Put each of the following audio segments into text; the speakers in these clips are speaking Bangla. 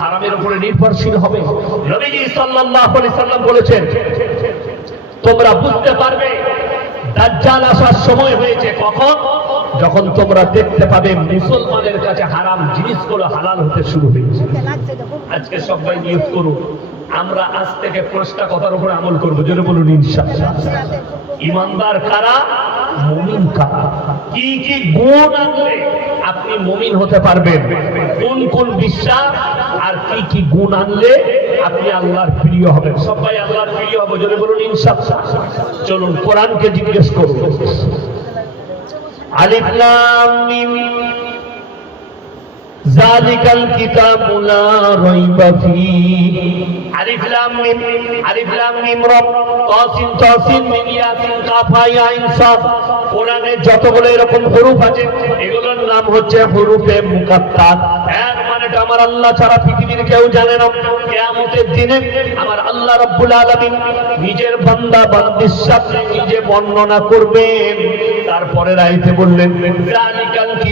হারামের উপরে নির্ভরশীল হবে। নবীজি সাল্লাল্লাহু সাল্লাম বলেছেন, তোমরা বুঝতে পারবে, দাজ্জাল আসার সময় হয়েছে কখন? যখন তোমরা দেখতে পাবে মুসলমানের কাছে হারাম জিনিসগুলো হালাল হতে শুরু হয়েছে। আজকে সবাই নিয়োগ করুন আমরা আজ থেকে পাঁচটা কথার উপরে আমল করব, জোরে বলুন ইমানদার কারা? মুমিন কারা? কি কি গুণ আনলে আপনি মুমিন হতে পারবেন। কোন কোন বিশ্বাস, আর কি কি গুণ আনলে আপনি আল্লাহর প্রিয় হবেন। সবাই আল্লাহর প্রিয় হবে যদি বলুন ইনসাফ চলুন, কোরআনকে জিজ্ঞেস করুন। আলিফ লাম মিম। জালিকাল কিতাবু লা রাইবা ফীহ আলিফ লাম মিম, আলিফ লাম মিম র তাসিন তাসিন মিম ইয়াসিন কাফ ইয়া আইন সাদ কোরআনে যতগুলো এরকম হরফ আছে, এগুলোর নাম হচ্ছে হরফে মুকাত্তার এর মানেটা আমার আল্লাহ ছাড়া পৃথিবীর কেউ জানে না। কিয়ামতের দিনে আমার আল্লাহ রাব্বুল আলামিন নিজের বান্দা সাথে নিজে বর্ণনা করবেন। তারপরে রাইতে বললেন জালিকাল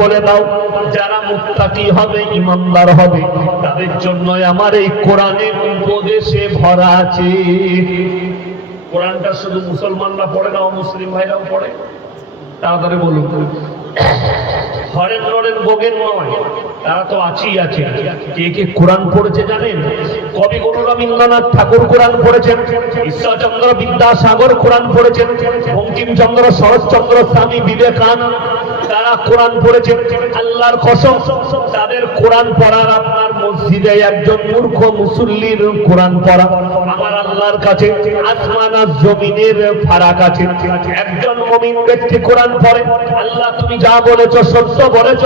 বলে দাও, যারা হবে, ইমানদার হবে, তাদের আমার এই উপদেশে ভরা শুধু মুসলমানরা পড়ে না মুসলিম ভাইরাও পড়ে। তাড়াতাড়ি বলুন। হরেন নরেন ভোগের নয় তারা তো আছেই আছে কে কে কোরআন পড়েছে জানেন? কবি গুরু রবীন্দ্রনাথ ঠাকুর কোরআন পড়েছেন, ঈশ্বরচন্দ্র বিদ্যাসাগর কোরআন পড়েছেন, বঙ্কিমচন্দ্র শরৎচন্দ্র স্বামী বিবেকানন্দ তারা কোরআন পড়েছেন আল্লাহর কসম, তাদের কোরআন পড়ার আপনার মসজিদে একজন মূর্খ মুসল্লির কোরআন পড়া আমার আল্লাহর কাছে, আসমান আর জমিনের ফারাক আছে। একজন মমিন ব্যক্তি কোরআন পড়ে, আল্লাহ তুমি যা বলেছ, সত্য বলেছ,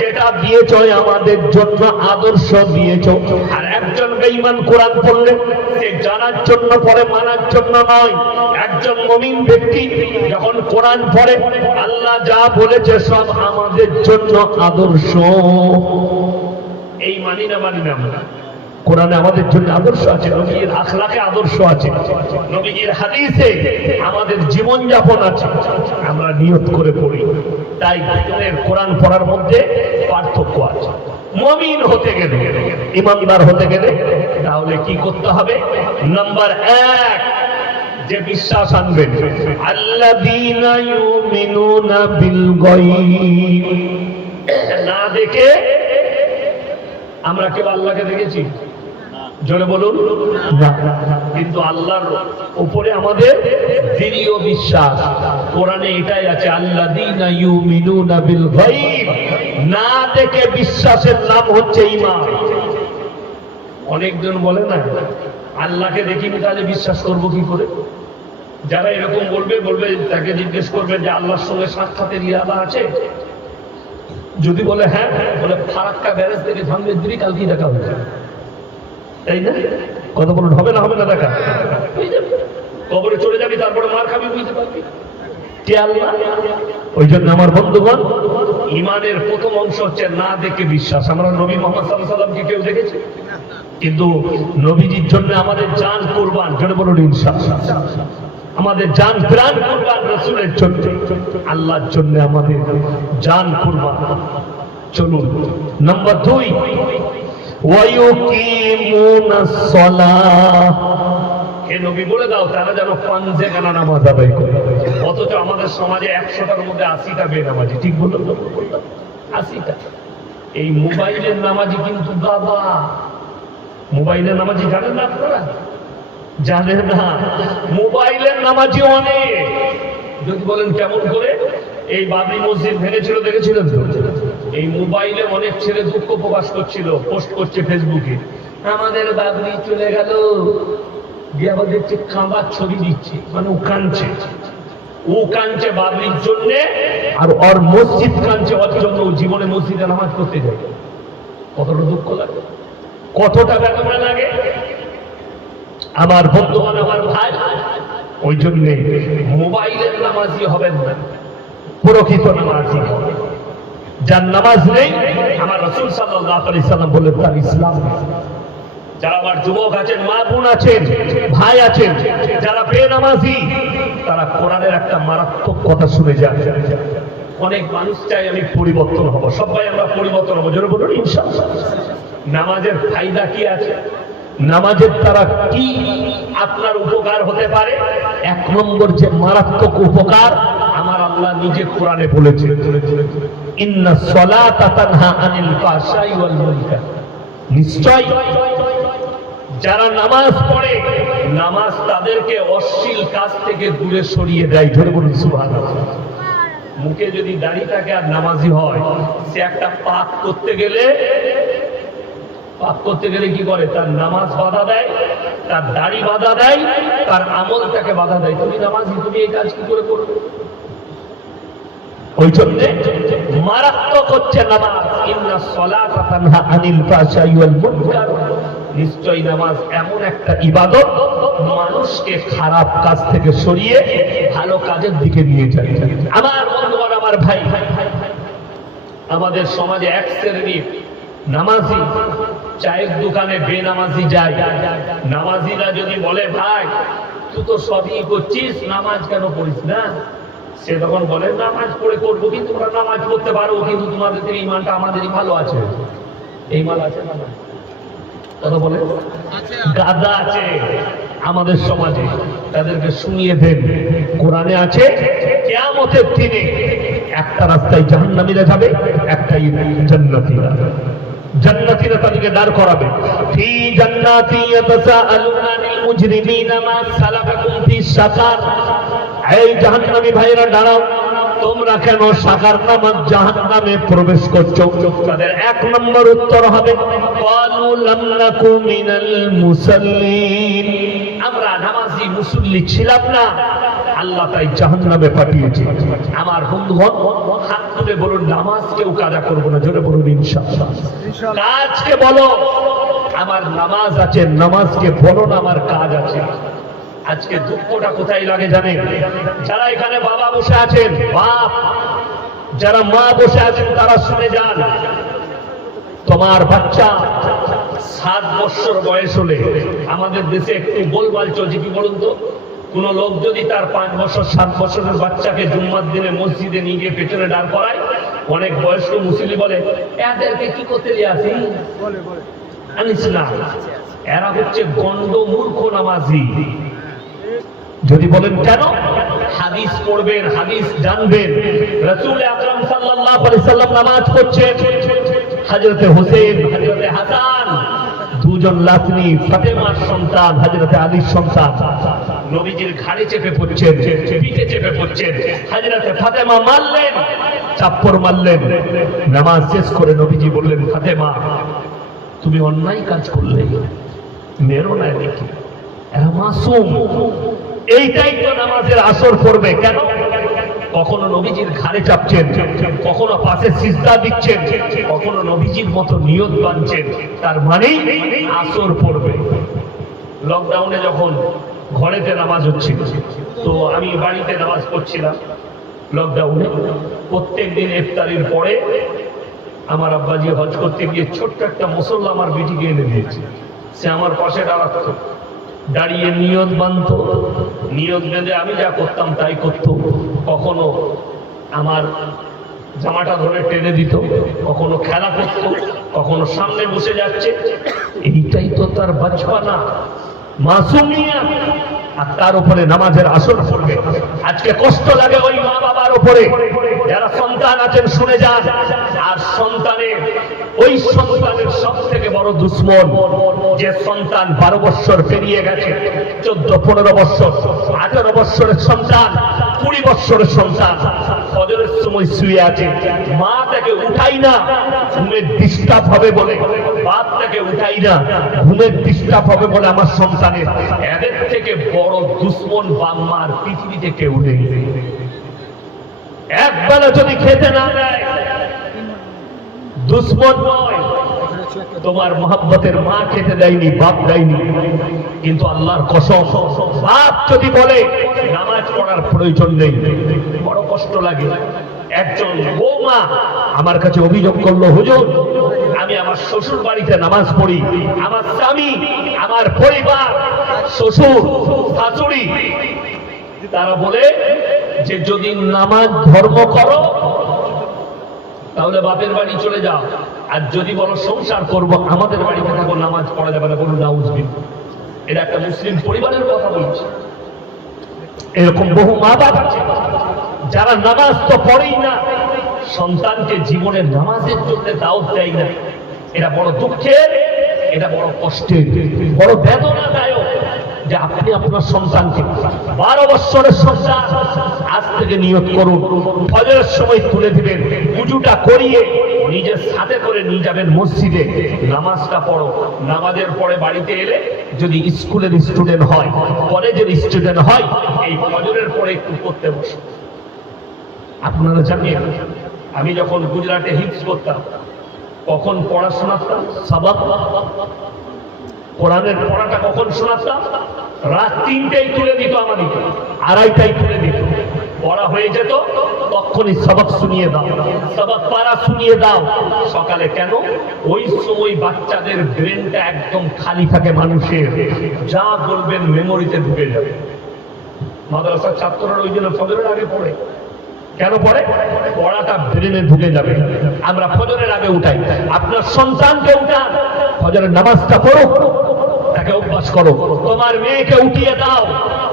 যেটা দিয়েছ আমাদের জন্য আদর্শ দিয়েছ। আর একজন বেঈমান কোরআন পড়লে জানার জন্য পড়ে, মানার জন্য নয়। একজন মমিন ব্যক্তি যখন কোরআন পড়ে, আল্লাহ যা বলেছে সব আমাদের জন্য আদর্শ। এই মানি না মানি না আমরা। কোরআনে আমাদের জন্য আদর্শ আছে নবীর আখলাকে আদর্শ আছে নবীর হাদিসে আমাদের জীবন যাপন আছে। আমরা নিয়ত করে পড়ি তাই দুজনের কোরআন পড়ার মধ্যে পার্থক্য আছে। মমিন হতে গেলে ইমানদার হতে গেলে তাহলে কি করতে হবে? নাম্বার এক যে বিশ্বাস আনবেন। আল্লাযীনা ইউমিনুনা বিল না দেখে আমরা কেউ আল্লাহকে দেখেছি? জোরে বলুন। কিন্তু আল্লাহর উপরে আমাদের দৃঢ় বিশ্বাস। কোরআনে এটাই আছে আল্লাহ না দেখে বিশ্বাসের নাম হচ্ছে ঈমান। অনেকজন বলে না, আল্লাহকে দেখিনি তাহলে বিশ্বাস করব কি করে? যারা এরকম বলবে বলবে, তাকে জিজ্ঞেস করবে যে আল্লাহর সঙ্গে সাক্ষাতের ইরাদা আছে? যদি বলে হ্যাঁ বলে ফারাক্কা ব্যারেজ থেকে ভাঙবে দিবি কালকেই দেখা হবে তাই না? কথা বলুন, হবে না হবে না দেখা? কবরে চলে যাবি, তারপরে মার খাবি, বুঝতে পারবি? ওই জন্য আমার বন্ধুগণ ইমানের প্রথম অংশ হচ্ছে না দেখে বিশ্বাস। আমরা নবী মোহাম্মদ সাল্লামকে কেউ দেখেছি? কিন্তু নবীজির জন্য আমাদের জান কোরবান। জন্য বলুন, ইনশাআল্লাহ। আমাদের জান প্রাণ কোরবান রসুলের জন্য। আল্লাহর জন্য আমাদের জান কোরবান। চলুন, নাম্বার দুই। বলে দাও, তারা যেন করে। অথচ আমাদের সমাজে একশোটার মধ্যে আশিটা ঠিক বললাম? আশিটা। এই মোবাইলের কিন্তু মোবাইলের নামাজি জানেন না আপনারা? জানেন না, মোবাইলের নামাজি অনেক। যদি বলেন কেমন করে, এই বাবরি মসজিদ ভেঙেছিল, দেখেছিলেন এই মোবাইলে অনেক ছেলে দুঃখ প্রকাশ করছিল, পোস্ট করছে ফেসবুকে। আমাদের বাবরি চলে গেল দিয়ে আবার দেখছে কাঁদার ছবি দিচ্ছে মানে ও কাঁদছে। ও কাঞ্চে বাবরির জন্য, আর ওর মসজিদ কাঞ্চে ওর জন্য জীবনে মসজিদে নামাজ পড়তে যায়। কতটা দুঃখ লাগে? কতটা বেদনা লাগে? আমার বন্ধুগণ, আমার ভাই, ওই জন্যে মোবাইলের নামাজি হবেন না প্রকৃত নামাজি হবেন যার নামাজ নেই, আমার রসুল সাল্লাম বললেন, তার ইসলাম যারা আমার যুবক আছেন, মা বোন আছেন, ভাই আছেন, যারা বেনামাজি, তারা কোরআনের একটা মারাত্মক কথা শুনে যান অনেক মানুষ চাই আমি পরিবর্তন হব। সবাই আমরা পরিবর্তন হব। জোরে বলুন, ইনশাআল্লাহ। নামাজের ফায়দা কি আছে? নামাজের দ্বারা কি আপনার উপকার হতে পারে? এক নম্বর যে মারাত্মক উপকার, আমার আল্লাহ নিজে কোরআনে বলেছে নিশ্চয় যারা নামাজ পড়ে, নামাজ তাদেরকে অশ্লীল কাজ থেকে দূরে সরিয়ে দেয়। ধরে বলুন মুখে যদি দাড়ি থাকে আর নামাজি হয়, সে একটা পাপ করতে গেলে পাপ করতে গেলে কি করে? তার নামাজ বাধা দেয়, তার দাড়ি বাধা দেয়, তার আমল তাকে বাধা দেয়। তুমি নামাজি, তুমি এই কাজ কি করে করবে? ওই জন্য মারাত্মক হচ্ছে নামাজ। নিশ্চয় নামাজ এমন একটা ইবাদত মানুষকে খারাপ কাজ থেকে সরিয়ে ভালো কাজের দিকে নিয়ে যায়। আমার বন্ধুগণ, আমার ভাই, আমাদের সমাজে এক শ্রেণির নামাজি চায়ের দোকানে বেনামাজি যায়। নামাজিরা যদি বলে ভাই তুই তো সবই করছিস নামাজ কেন পড়িস না? সে তখন বলে নামাজ পড়ে করব কিন্তু তোমরা নামাজ পড়তে পারো কিন্তু তোমাদের ইমানটা আমাদেরই ভালো আছে। এই মাল আছে না? কথা বলে গাদা আছে আমাদের সমাজে তাদেরকে শুনিয়ে দেন। কোরআনে আছে কেয়ামতের দিনে একটা রাস্তায় জাহান্নামীরা যাবে একটাই জান্নাতীরা জান্নাতীরা তাদেরকে দাঁড় করাবে। ফি জান্নাতি ইয়াতাসাআলুনা মুজরিমিনা মা ফি সাকার। এই জাহান্নামী ভাইরা দাঁড়াও। তোমরা কেন সাকার নামাজ জাহান নামে প্রবেশ করছ? তাদের এক নম্বর উত্তর হবে আমরা নামাজি মুসল্লি ছিলাম না। আল্লাহ তাই জাহান নামে পাঠিয়েছে। আমার বন্ধুগণ, হাত তুলে বলুন নামাজ কেউ কাজা করব না, জোরে বলুন, ইনশাআল্লাহ। কাজকে বলো, আমার নামাজ আছে, নামাজকে বলো না, আমার কাজ আছে। আজকে দুঃখটা কোথায় লাগে জানেন? যারা এখানে বাবা বসে আছেন, বাপ, যারা মা বসে আছেন, তারা শুনে যান। তোমার বাচ্চা সাত বছর বয়স হলে আমাদের দেশে একটু গোলমাল চলছে, কি বলুন তো? কোন লোক যদি তার পাঁচ বছর সাত বছরের বাচ্চাকে জুম্মার দিনে মসজিদে নিয়ে গিয়ে পেছনে দাঁড় করায় অনেক বয়স্ক মুসলি বলে এদেরকে কি করতে আসি আনিস না এরা হচ্ছে গন্ড মূর্খ নামাজি। যদি বলেন কেন? হাদিস পড়বেন হাদিস জানবেন। রসুল আকরাম সাল্লাল্লাহু আলাইহি সাল্লাম নামাজ পড়ছেন। হযরতে হোসেন হযরতে হাসান। দুজন লাতনি ফাতেমার সন্তান, হযরতে আলীর সন্তান। নবীজির ঘাড়ে চেপে পড়ছেন, পিঠে চেপে পড়ছেন। হযরতে ফাতেমা মারলেন, চাপ্পর মারলেন। নামাজ শেষ করে নবীজি বললেন, ফাতেমা, তুমি অন্যায় কাজ করলে, মেরো না এরা মাসুম। এইটাই তো নামাজের আসর করবে কেন? কখনো নবীজির ঘাড়ে চাপছেন, কখনো পাশে সিজদা দিচ্ছেন, কখনো নবীজির মতো নিয়ত বানছেন। তার মানেই আসর পড়বে। লকডাউনে যখন ঘরেতে নামাজ হচ্ছিল, তো আমি বাড়িতে নামাজ পড়ছিলাম লকডাউনে প্রত্যেক দিন ইফতারির পরে আমার আব্বাজি হজ করতে গিয়ে ছোট্ট একটা মুসল্লা আমার বেটিকে এনে দিয়েছে। সে আমার পাশে দাঁড়াতো। দাঁড়িয়ে নিয়ত বানত নিয়ত বেঁধে আমি যা করতাম তাই করতো। কখনো আমার জামাটা ধরে টেনে দিত, কখনো খেলা করতো, কখনো সামনে বসে যাচ্ছে। এইটাই তো তার বাঁচপানা মাসুমিয়া আর তার উপরে নামাজের আসর পড়বে। আজকে কষ্ট লাগে ওই মা বাবার উপরে। যারা সন্তান আছেন, শুনে যান। আর সন্তানের ওই বড় দুশ্মন, যে সন্তান বারো বৎসর পেরিয়ে গেছে, চোদ্দ, পনেরো বৎসর, আঠারো বৎসরের সন্তান, কুড়ি বৎসরের সন্তান, ফজরের সময় শুয়ে আছে, মা তাকে উঠাই না, ঘুমের ডিস্টার্ব হবে বলে, বাপ তাকে উঠাই না, ঘুমের ডিস্টার্ব হবে বলে আমার সন্তানের। এদের থেকে বড় দুশ্মন বাম্মার পৃথিবীতে কেউ নেই। একবেলা যদি খেতে না দেয়, দুশ্মন নয়। তোমার মোহাব্বতের মা খেতে দেয়নি, বাপ দেয়নি। কিন্তু আল্লাহর কসম, বাপ যদি বলে, নামাজ পড়ার প্রয়োজন নেই, বড় কষ্ট লাগে। একজন বৌমা আমার কাছে অভিযোগ করল, হুজুর, আমি আমার শ্বশুর বাড়িতে নামাজ পড়ি, আমার স্বামী, আমার পরিবার, শ্বশুর, শাশুড়ি। তারা বলে, যে যদি নামাজ ধর্ম করো তাহলে বাপের বাড়ি চলে যাও। আর যদি বলো সংসার করব, আমাদের বাড়িতে থাকো, নামাজ পড়া যাবে না, কোনো নাউজবিন এটা একটা মুসলিম পরিবারের কথা বলছে। এরকম বহু মা বাপ আছে, যারা নামাজ তো পড়েই না, সন্তানকে জীবনে নামাজের জন্য দাওয়াত দেয় না। এটা বড় দুঃখের, এটা বড় কষ্টের, বড় বেদনাদায়ক। যে আপনি আপনার সন্তানকে বারো বৎসরের সন্তান আজ থেকে নিয়োগ করুন। ফজরের সময় তুলে দিবেন উজুটা করিয়ে নিজের সাথে করে নিয়ে যাবেন মসজিদে। নামাজটা পড়ো। নামাজের পরে বাড়িতে এলে যদি স্কুলের স্টুডেন্ট হয়, কলেজের স্টুডেন্ট হয়, এই ফজরের পরে একটু পড়তে বসো। আপনারা জানেন, আমি যখন গুজরাটে হিপস করতাম কখন পড়াশোনা সাবাক কোরআনের পড়াটা কখন শোনাতাম? রাত তিনটেই তুলে দিত আমাদেরকে আড়াইটাই তুলে দিত। পড়া হয়ে যেত, তখনই সবক শুনিয়ে দাও। সবক পাড়া শুনিয়ে দাও। সকালে কেন? ওই সময় বাচ্চাদের ব্রেনটা একদম খালি থাকে মানুষের। যা বলবেন মেমোরিতে ঢুকে যাবে। মাদ্রাসার ছাত্ররা ওই জন্য ফজরের আগে পড়ে। কেন পড়ে? পড়াটা ব্রেনে ঢুকে যাবে। আমরা ফজরের আগে উঠাই। আপনার সন্তানকে উঠান। ফজরের নামাজটা পড়ো। তাকে অভ্যাস করো। তোমার মেয়েকে উঠিয়ে দাও।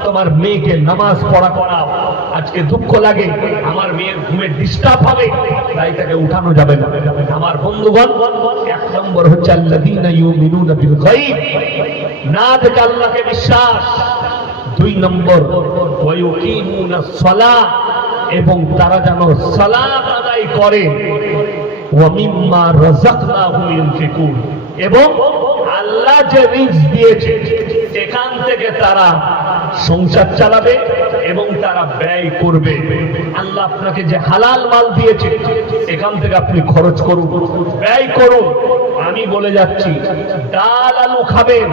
তোমার মেয়েকে নামাজ পড়া করাও। আজকে দুঃখ লাগে। আমার মেয়ের ঘুমের ডিস্টার্ব হবে। তাই তাকে উঠানো যাবে না। আমার বন্ধুগণ, এক নম্বর হচ্ছে আল্লাযীনা ইউমিনুনা না দেখে আল্লাহকে বিশ্বাস। দুই নম্বর ওয়ায়ুকিমুনা এবং তারা যেন সালাত আদায় করে। এবং আল্লাহ যে রিজিক দিয়েছে, সেখান থেকে তারা সংসার চালাবে এবং তারা ব্যয় করবে। আল্লাহ আপনাকে যে হালাল মাল দিয়েছে, সেখান থেকে আপনি খরচ করুন। ব্যয় করুন। আমি বলে যাচ্ছি ডাল আলু খাবেন,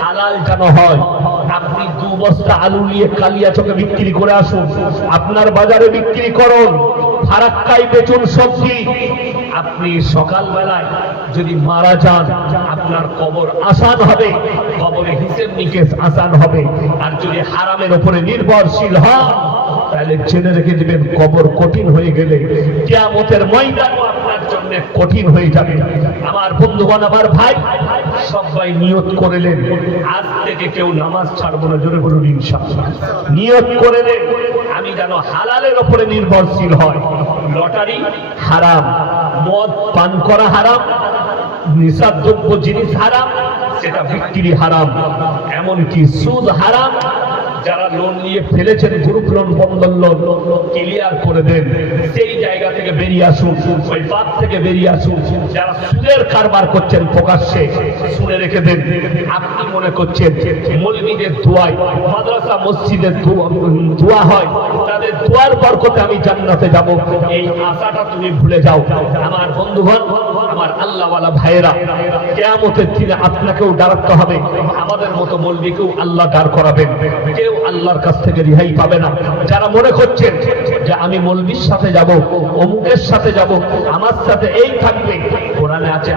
হালাল যেন হয়। আপনি দু বস্তা আলু নিয়ে কালিয়া চোখে বিক্রি করে আসুন। আপনার বাজারে বিক্রি করুন ফারাক্কাই বেচুন সবজি। আপনি সকালবেলায় যদি মারা যান, আপনার কবর আসান হবে, কবরে হিসেব নিকেশ আসান হবে। আর যদি হারামের উপরে নির্ভরশীল হন তাহলে জেনে রেখে দিবেন, কবর কঠিন হয়ে গেলে কেয়ামতের ময়দানও আপনার জন্য কঠিন হয়ে যাবে। আমার বন্ধুগণ, আমার ভাই, সবাই নিয়ত করেলেন আজ থেকে কেউ নামাজ ছাড়বো না, জোরে বলুন ইনশাআল্লাহ। নিয়ত করেলেন আমি যেন হালালের ওপরে নির্ভরশীল হয় লটারি হারাম, মদ পান করা হারাম নিঃসাদ্রব্য জিনিস হারাম, সেটা বিক্রি হারাম, এমনকি সুদ হারাম যারা লোন নিয়ে ফেলেছেন group loan Bandhan loan clear করে দেন। সেই জায়গা থেকে বেরিয়ে আসুন, ওই পাপ থেকে বেরিয়ে আসুন। যারা সুদের কারবার করছেন প্রকাশ্যে, শুনে রেখে দেন। আপনি মনে করছেন মৌলবীদের দোয়ায়, মাদ্রাসা, মসজিদের দোয়া হয়, তাদের দোয়ার বরকতে আমি জান্নাতে যাব। এই আশাটা তুমি ভুলে যাও। আমার বন্ধুগণ, আমার আল্লাহওয়ালা ভাইয়েরা, কেয়ামতের দিনে আপনাকেও দাঁড়াতে হবে। আমাদের মতো মৌলবীকেও আল্লাহ দাঁড় করাবেন। কেউ কেউ আল্লাহর কাছ থেকে রিহাই পাবে না। যারা মনে করছেন যে আমি মলবির সাথে যাব, অমুকের সাথে যাব, আমার সাথে এই থাকবে, কোরআনে আছে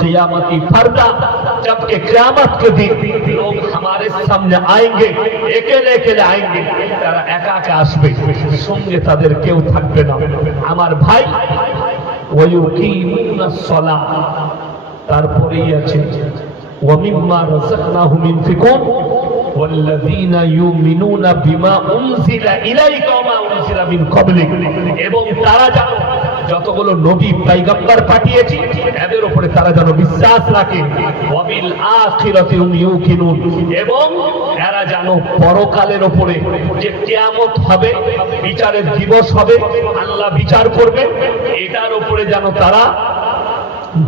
কিয়ামতি ফারদা কে দিন লোক সামনে আएंगे একেলে একেলে আएंगे তারা একা একা আসবে, সঙ্গে তাদের কেউ থাকবে না। আমার ভাই ওয়ায়ুকিমুনাস তারপরেই আছে, ওয়া মিম্মা রাযাকনাহুম ইনফিকুন والذين يؤمنون بما أنزل إليك وما أنزل من قبلك এবং তারা জানো যতগুলো নবী পাইগাম্বার পাঠিয়েছি এদের উপরে তারা যেন বিশ্বাস রাখে ওয়াবিল আখিরাতি হুম ইউকিনুন এবং এরা যেন পরকালের উপরে যে কিয়ামত হবে বিচারের দিবস হবে আল্লাহ বিচার করবে এটার উপরে যেন তারা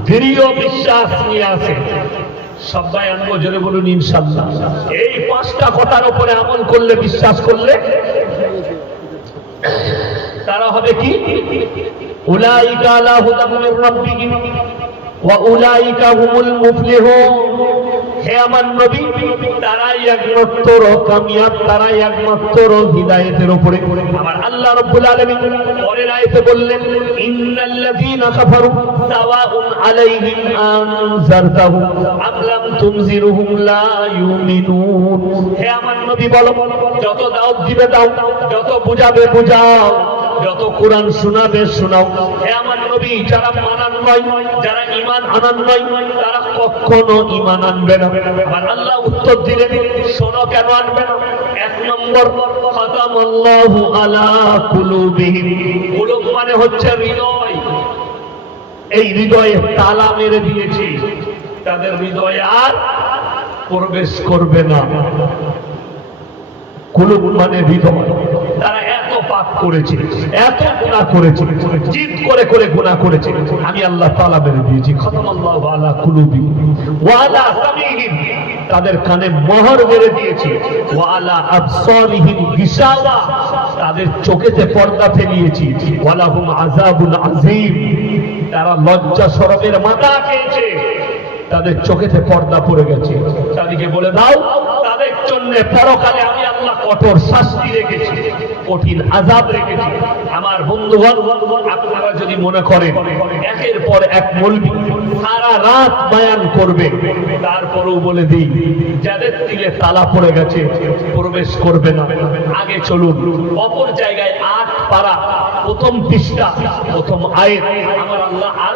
দৃঢ় বিশ্বাস নিয়ে আসে সবাই আনব জোরে বলুন ইনশাল্লাহ এই পাঁচটা কথার উপরে আমল করলে, বিশ্বাস করলে তারা হবে কি? উলাইকা আলা হুদাম মির রাব্বিহিম ওয়া উলাইকা হুমুল মুফলিহুন। হে আমার নবী, তারাই একমাত্র কামিয়াব তারাই একমাত্র হিদায়েতের উপরে। আমার আল্লাহ রাব্বুল আলামিন পরের আয়াতে বললেন, ইন্নাল্লাযীনা কাফারু সাওয়াউন আলাইহিম আম লাম তুনজিরুহুম লা ইউমিনুন। হে আমার নবী বলো, যত দাওয়াত দিবে দাও, যত বুঝাবে বুঝাও। যত কোরআন শোনাবে, শোনাও। হে আমার নবী, যারা মানান নয়, যারা ইমান আনান নয়, তারা কখনো ইমান আনবে না। আল্লাহ উত্তর দিলেন, শোনো কেন আনবে না? এক নম্বর, খাতামাল্লাহু আলা কুলুব মানে হচ্ছে হৃদয়। এই হৃদয়ে তালা মেরে দিয়েছি। তাদের হৃদয়ে আর প্রবেশ করবে না। কুলুব মানে হৃদয়। তারা এত পাপ করেছে, এত গুণা করেছে করে করে গুণা করেছে। আমি আল্লাহ তালা মেরে দিয়েছি তাদের কানে মোহর মেরে দিয়েছি। ওয়ালা আবসারিহিম গিশাওয়া তাদের চোখেতে পর্দা ফেলিয়েছি। ওয়ালাহুম আযাবুন আযীম। তারা লজ্জা শরমের মাথা খেয়েছে। তাদের চোখেতে পর্দা পড়ে গেছে। তাদেরকে বলে, দাও। তাদের জন্য পরকালে আমি আল্লাহ কঠোর শাস্তি রেখেছি, কঠিন আজাব রেখেছি। আমার বন্ধুগণ, আপনারা যদি মনে করেন, একের পর এক মলবি সারা রাত বায়ান করবে, তারপরেও বলে দিই, যাদের দিলে তালা পড়ে গেছে, প্রবেশ করবে না। আগে চলুন, অপর জায়গায় আট পাড়া প্রথম পৃষ্ঠা, প্রথম আয়েত, আমার আল্লাহ আরও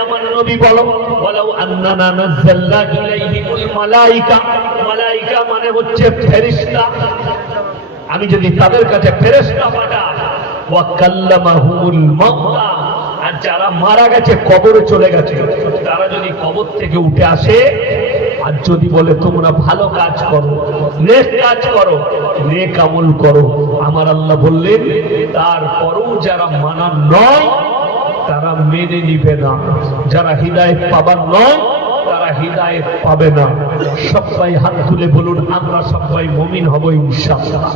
আমার নবী বলো ওয়ালাউ আন্নানা ইলাইহিমুল মালাইকা। মালাইকা মানে হচ্ছে ফেরেশতা। আমি যদি তাদের কাছে ফেরেশতা ওয়া কাল্লামাহুমুল মাউতা। আর যারা মারা গেছে, কবরে চলে গেছে, তারা যদি কবর থেকে উঠে আসে, আর যদি বলে, তোমরা ভালো কাজ করো, নেক কাজ করো, নেক আমল করো। আমার আল্লাহ বললেন, তারপরও যারা মানার নয় তারা মেনে নিবে না। যারা হৃদায়ত পাবার নয়, তারা হৃদায়ত পাবে না। সবাই হাত তুলে বলুন, আমরা সবাই মমিন হব ইনশাআল্লাহ।